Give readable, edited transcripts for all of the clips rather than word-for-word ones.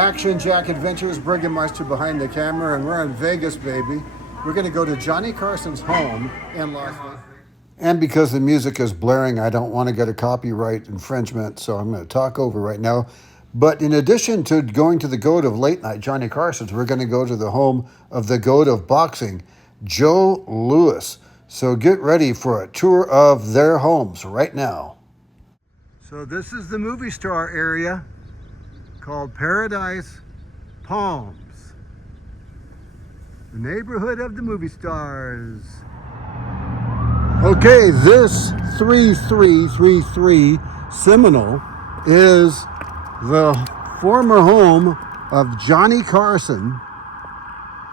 Action Jack Adventures, Burgermeister behind the camera, and we're in Vegas, baby. We're going to go to Johnny Carson's home in Las Vegas. And because the music is blaring, I don't want to get a copyright infringement, so I'm going to talk over right now. But in addition to going to the GOAT of late night, Johnny Carson's, we're going to go to the home of the GOAT of boxing, Joe Louis. So get ready for a tour of their homes right now. So this is the movie star area called Paradise Palms, the neighborhood of the movie stars. Okay, this 3333 Seminole is the former home of Johnny Carson,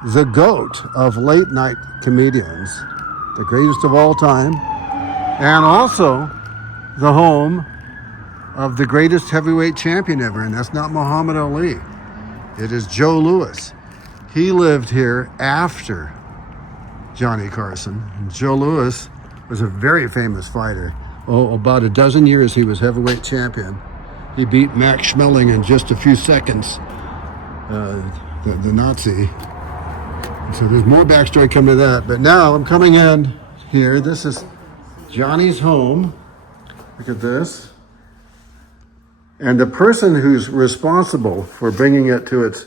the GOAT of late night comedians, the greatest of all time, and also the home of the greatest heavyweight champion ever, and that's not Muhammad Ali. It is Joe Louis. He lived here after Johnny Carson. And Joe Louis was a very famous fighter. Oh, about a dozen years he was heavyweight champion. He beat Max Schmeling in just a few seconds, the Nazi. So there's more backstory coming to that. But now I'm coming in here. This is Johnny's home. Look at this. And the person who's responsible for bringing it to its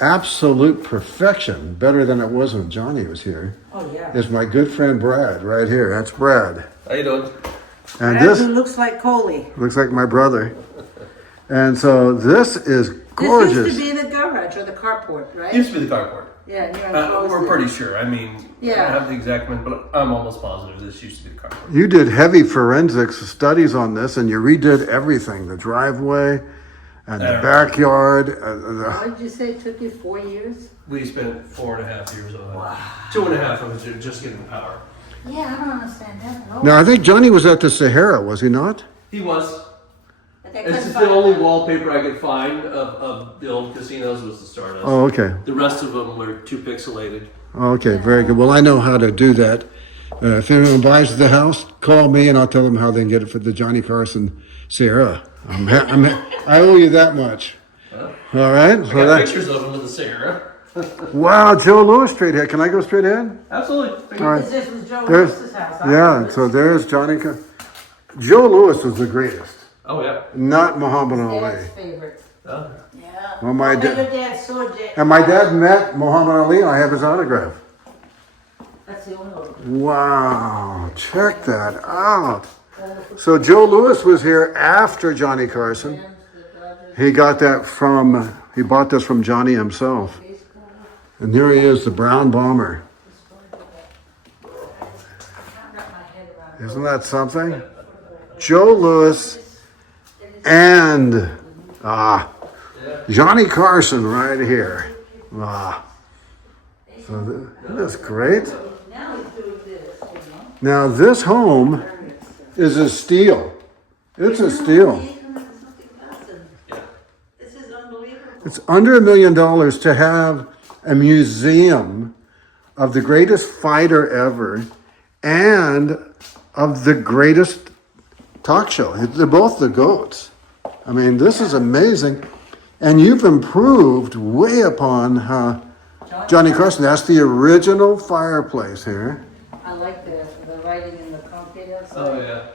absolute perfection, better than it was when Johnny was here, is my good friend Brad right here. That's Brad. How you doing? And Brad, this who looks like Coley. looks like my brother. And so this is gorgeous. This used to be the garage or the carport, right? Used to be the carport. Yeah, and you're enclosed We're in. pretty sure. I mean, I Yeah. don't have the exact one, but I'm almost positive this used to be the carport. You did heavy forensics studies on this, and you redid everything, the driveway and the backyard. What did you say it took you 4 years? We spent 4.5 years on that. Wow. 2.5 of it just getting the power. Yeah, I don't understand that. No. Now, I think Johnny was at the Sahara, was he not? He was. But they This couldn't is the find only that. wallpaper I could find of the old casinos was the Stardust. Oh, okay. The rest of them were too pixelated. Okay, very good. Well, I know how to do that. If anyone buys the house, call me and I'll tell them how they can get it for the Johnny Carson Sierra. I owe you that much. All right. I So got that, pictures of them with the Sierra. wow, Joe Louis straight ahead. Can I go straight ahead? Absolutely. All right. This was Joe There's, Lewis's house. yeah. So there's Johnny. Joe Louis was the greatest, Oh yeah. not Muhammad Ali. Dad's favorite. Oh. Yeah. Well, my Your dad dad saw Jay. and my dad met Muhammad Ali, and I have his autograph. That's the only one. Wow, check that out. So Joe Louis was here after Johnny Carson. He got that he bought this from Johnny himself. And here he is, the brown bomber. Isn't that something? Joe Louis and Johnny Carson right here. So that's great. Now he's doing this, you know. Now this home is a steal. It's a steal. This is unbelievable. It's under $1 million to have a museum of the greatest fighter ever and of the greatest talk show. They're both the GOATs. I mean, this is amazing. And you've improved way upon Johnny Carson. That's the original fireplace here. I like the writing in the concrete outside. Oh yeah.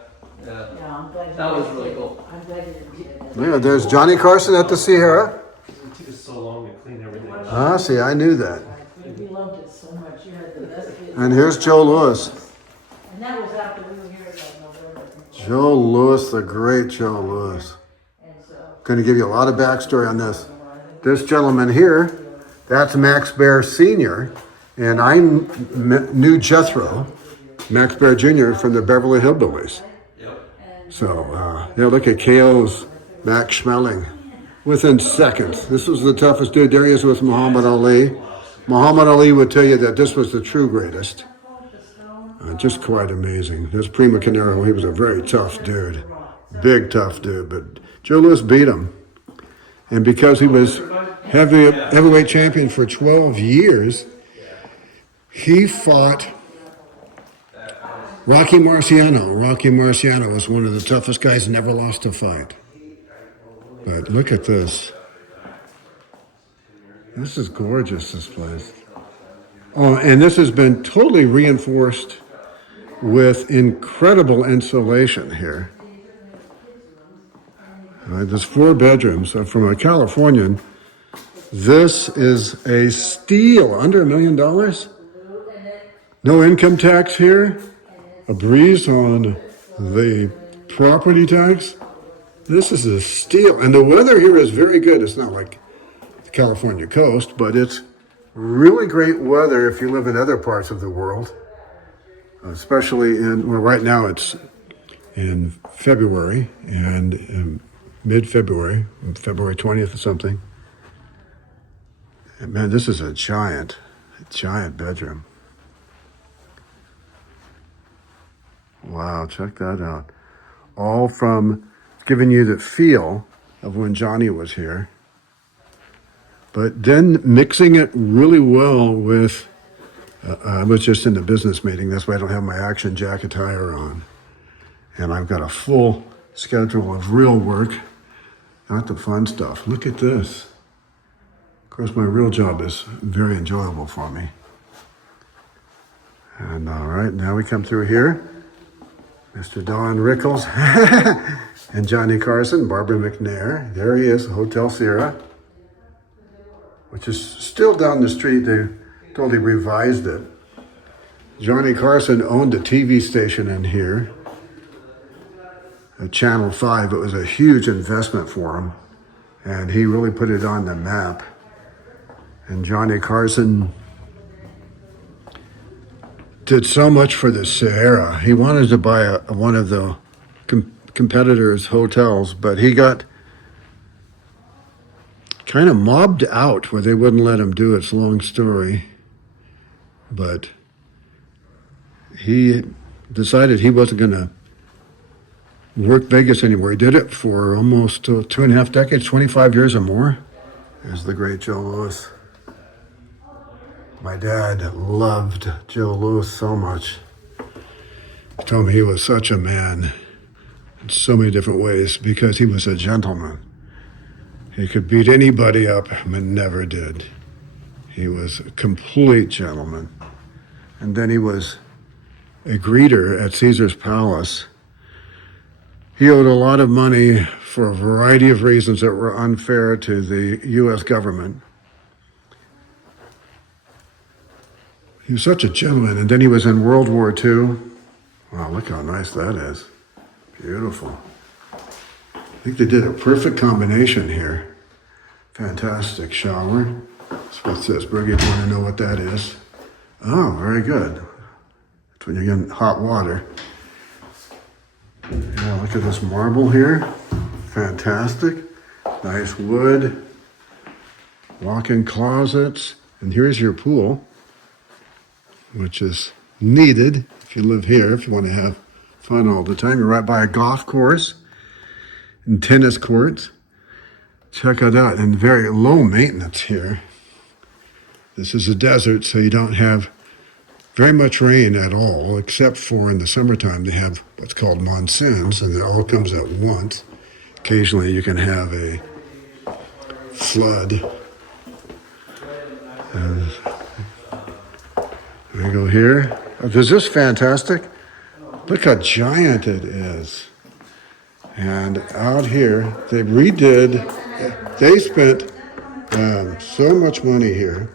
Yeah. Yeah, I'm glad you That was did really it. cool. I'm glad you did that. Yeah, there's Johnny Carson at the Sierra. It took us so long to clean everything. Ah, see, I knew that. We loved it so much. You had the best kids. And here's Joe Louis. And that was after we were here in November. Joe Louis, the great Joe Louis. And so, Going to give you a lot of backstory on this. This gentleman here, that's Max Baer Sr., and I knew Jethro, Max Baer Jr. from the Beverly Hillbillies. Yep. So, yeah, look at KO's Max Schmeling. Within seconds. This was the toughest dude. There he is with Muhammad Ali. Muhammad Ali would tell you that this was the true greatest. Just quite amazing. This Prima Canero, he was a very tough dude. Big, tough dude. But Joe Louis beat him. And because he was heavyweight champion for 12 years, he fought Rocky Marciano. Rocky Marciano was one of the toughest guys, never lost a fight. But look at this. This is gorgeous, this place. Oh, and this has been totally reinforced with incredible insulation here. There's 4 bedrooms. From a Californian, this is a steal, under $1 million. No income tax here. A breeze on the property tax. This is a steal. And the weather here is very good. It's not like the California coast, but it's really great weather if you live in other parts of the world. Especially right now it's in February and mid-February, February 20th or something. And man, this is a giant bedroom. Wow, check that out. All from giving you the feel of when Johnny was here, but then mixing it really well with, I was just in the business meeting, that's why I don't have my action jacket attire on. And I've got a full schedule of real work, not the fun stuff. Look at this. Of course, my real job is very enjoyable for me. And all right, now we come through here. Mr. Don Rickles and Johnny Carson, Barbara McNair. There he is, Hotel Sierra, which is still down the street. They totally revised it. Johnny Carson owned a TV station in here, Channel 5. It was a huge investment for him, and he really put it on the map. And Johnny Carson did so much for the Sierra. He wanted to buy one of the competitors' hotels, but he got kind of mobbed out where they wouldn't let him do it. It's a long story. But he decided he wasn't going to work Vegas anymore. He did it for almost 2.5 decades, 25 years or more. There's the great Joe Louis. My dad loved Joe Louis so much. He told me he was such a man in so many different ways because he was a gentleman. He could beat anybody up, but never did. He was a complete gentleman. And then he was a greeter at Caesar's Palace. He owed a lot of money for a variety of reasons that were unfair to the U.S. government. He was such a gentleman, and then he was in World War II. Wow, look how nice that is. Beautiful. I think they did a perfect combination here. Fantastic shower. That's what it says. Boogie, do you want to know what that is? Oh, very good. That's when you're getting hot water. Yeah, look at this marble here. Fantastic. Nice wood. Walk-in closets. And here's your pool, which is needed if you live here, if you want to have fun all the time. You're right by a golf course and tennis courts. Check it out. And very low maintenance here. This is a desert, so you don't have very much rain at all, except for in the summertime they have what's called monsoons, and it all comes at once. Occasionally you can have a flood. And there you go here. Is this fantastic? Look how giant it is. And out here, they spent so much money here.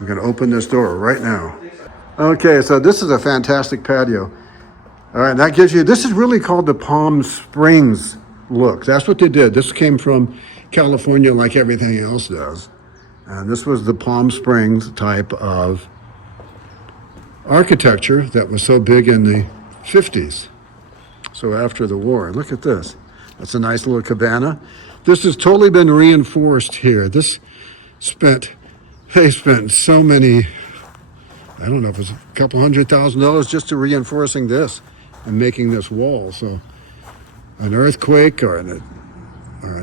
I'm going to open this door right now. Okay, so this is a fantastic patio. All right, that gives you, this is really called the Palm Springs look. That's what they did. This came from California like everything else does. And this was the Palm Springs type of architecture that was so big in the 50s. So after the war, look at this. That's a nice little cabana. This has totally been reinforced here. They spent so many, I don't know if it's a couple $100,000 just to reinforcing this and making this wall. So an earthquake or an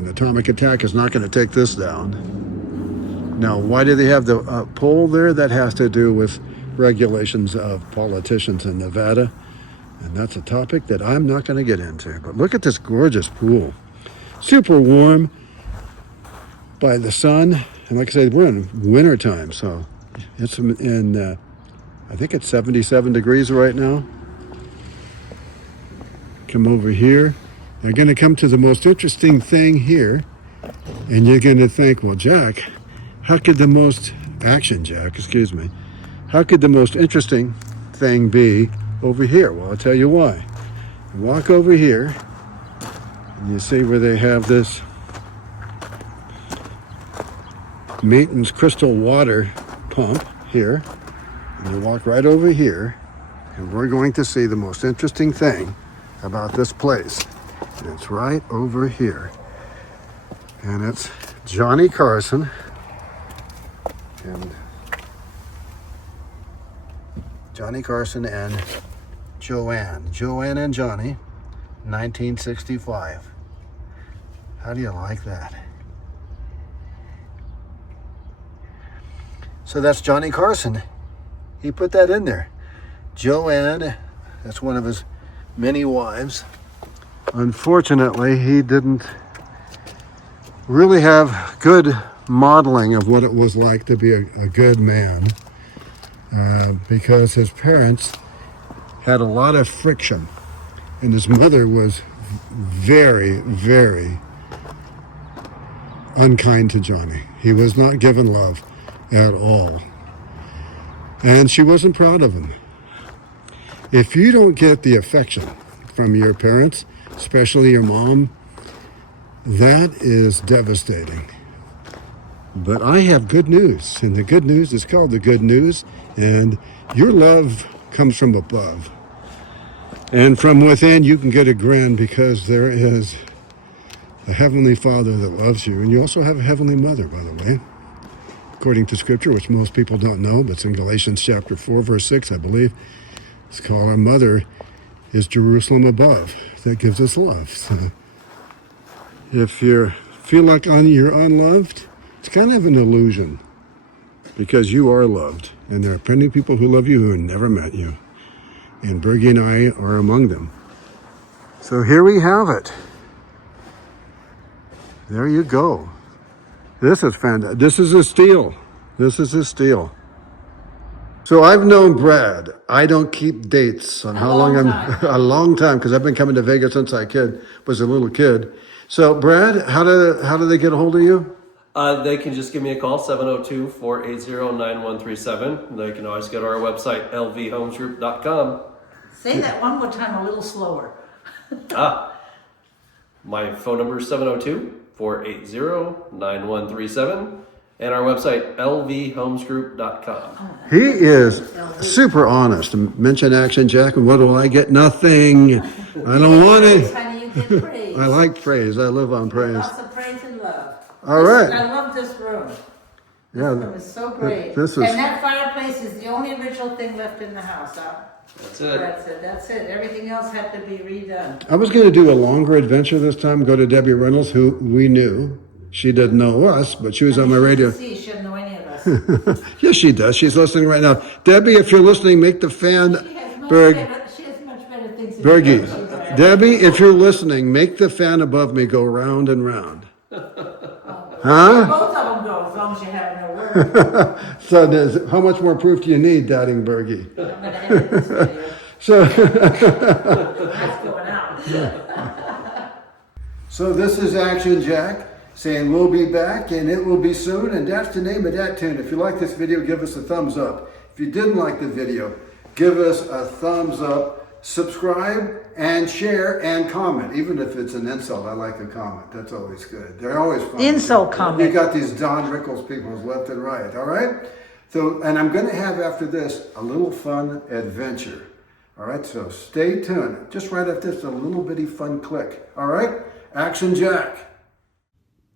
atomic attack is not going to take this down. Now, why do they have the pole there? That has to do with regulations of politicians in Nevada. And that's a topic that I'm not going to get into. But look at this gorgeous pool. Super warm by the sun. And like I said, we're in winter time, so it's in, I think it's 77 degrees right now. Come over here. I'm going to come to the most interesting thing here. And you're going to think, well, Jack, how could the most, Jack, excuse me. How could the most interesting thing be over here? Well, I'll tell you why. You walk over here, and you see where they have this Maintenance crystal water pump here. And you walk right over here, and we're going to see the most interesting thing about this place. And it's right over here. And it's Johnny Carson and Joanne. Joanne and Johnny, 1965. How do you like that? So that's Johnny Carson. He put that in there. Joanne, that's one of his many wives. Unfortunately, he didn't really have good modeling of what it was like to be a good man because his parents had a lot of friction, and his mother was very, very unkind to Johnny. He was not given love at all, and she wasn't proud of him. If you don't get the affection from your parents, especially your mom, that is devastating. But I have good news, and the good news is called the good news, and your love comes from above. And from within, you can get a grin because there is a Heavenly Father that loves you, and you also have a Heavenly Mother, by the way, according to Scripture, which most people don't know, but it's in Galatians chapter 4, verse 6, I believe. It's called our mother is Jerusalem above. That gives us love. So if you feel like you're unloved, it's kind of an illusion because you are loved. And there are plenty of people who love you who have never met you. And Bergie and I are among them. So here we have it. There you go. This is fantastic. This is a steal. This is a steal. So I've known Brad. I don't keep dates on how long I'm a long time because I've been coming to Vegas since I was a little kid. So Brad, how do they get a hold of you? They can just give me a call, 702-480-9137. They can always go to our website, lvhomesgroup.com. Say that one more time a little slower. My phone number is 702-480-9137. And our website, lvhomesgroup.com. He is super honest. Mention Action Jack, and what do I get? Nothing. I don't want it. Honey, you get praise. I like praise. I live on praise. Lots of praise and love. All right. I love this room. Yeah, This room is so great. This is. And that fireplace is the only original thing left in the house. That's it. That's it. Everything else had to be redone. I was going to do a longer adventure this time. Go to Debbie Reynolds, who we knew. She didn't know us, but she was on my radio. She shouldn't know any of us. Yes, she does. She's listening right now. Debbie, if you're listening, make the fan. She has much better things to do. Bergie. Debbie, if you're listening, make the fan above me go round and round. Huh? Both of them go, as long as you have no word. So how much more proof do you need, Doubting Bergie? I'm going to edit this video. So, That's going out. so this is Action Jack saying we'll be back and it will be soon, and that's the name of that tune. If you like this video, give us a thumbs up. If you didn't like the video, give us a thumbs up. Subscribe and share and comment. Even if it's an insult, I like a comment. That's always good. They're always fun. Insult comment. You got these Don Rickles people left and right. All right. So, and I'm going to have after this a little fun adventure. All right. So stay tuned. Just right after this, a little bitty fun click. All right. Action Jack.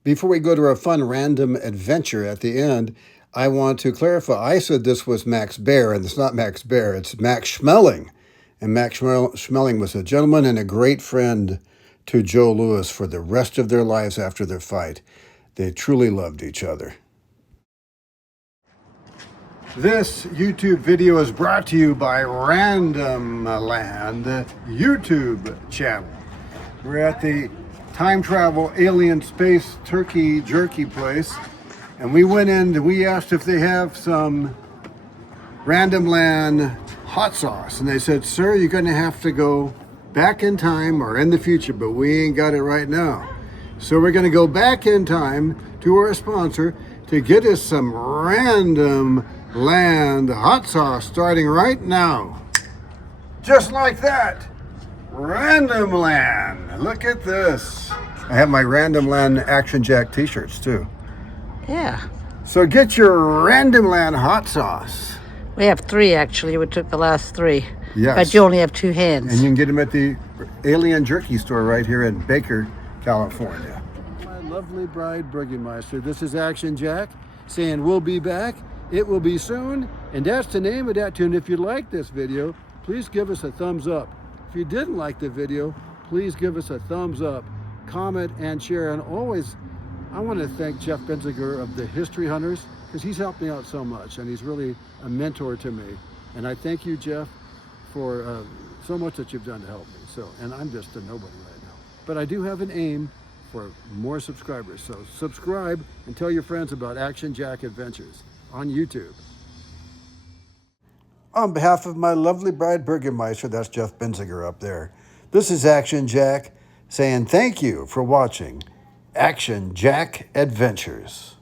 Before we go to our fun random adventure at the end, I want to clarify. I said this was Max Baer, and it's not Max Baer. It's Max Schmeling. And Max Schmeling was a gentleman and a great friend to Joe Louis for the rest of their lives after their fight. They truly loved each other. This YouTube video is brought to you by Random Land YouTube channel. We're at the time travel alien space turkey jerky place, And we went in, we asked if they have some Random Land hot sauce. And they said, sir, you're going to have to go back in time or in the future, but we ain't got it right now. So we're going to go back in time to our sponsor to get us some Random Land hot sauce starting right now. Just like that. Random Land. Look at this. I have my Random Land Action Jack t-shirts too. Yeah. So get your Random Land hot sauce. We have 3 actually. We took the last 3. Yes. But you only have 2 hands. And you can get them at the Alien Jerky store right here in Baker, California. My lovely bride, Burgermeister. This is Action Jack saying we'll be back. It will be soon. And that's the name of that tune. If you like this video, please give us a thumbs up. If you didn't like the video, please give us a thumbs up, comment, and share. And always, I want to thank Jeff Benziger of the History Hunters, because he's helped me out so much, and he's really a mentor to me. And I thank you, Jeff, for so much that you've done to help me. So, and I'm just a nobody right now. But I do have an aim for more subscribers. So subscribe and tell your friends about Action Jack Adventures on YouTube. On behalf of my lovely bride, Burgermeister, that's Jeff Benziger up there, this is Action Jack saying thank you for watching Action Jack Adventures.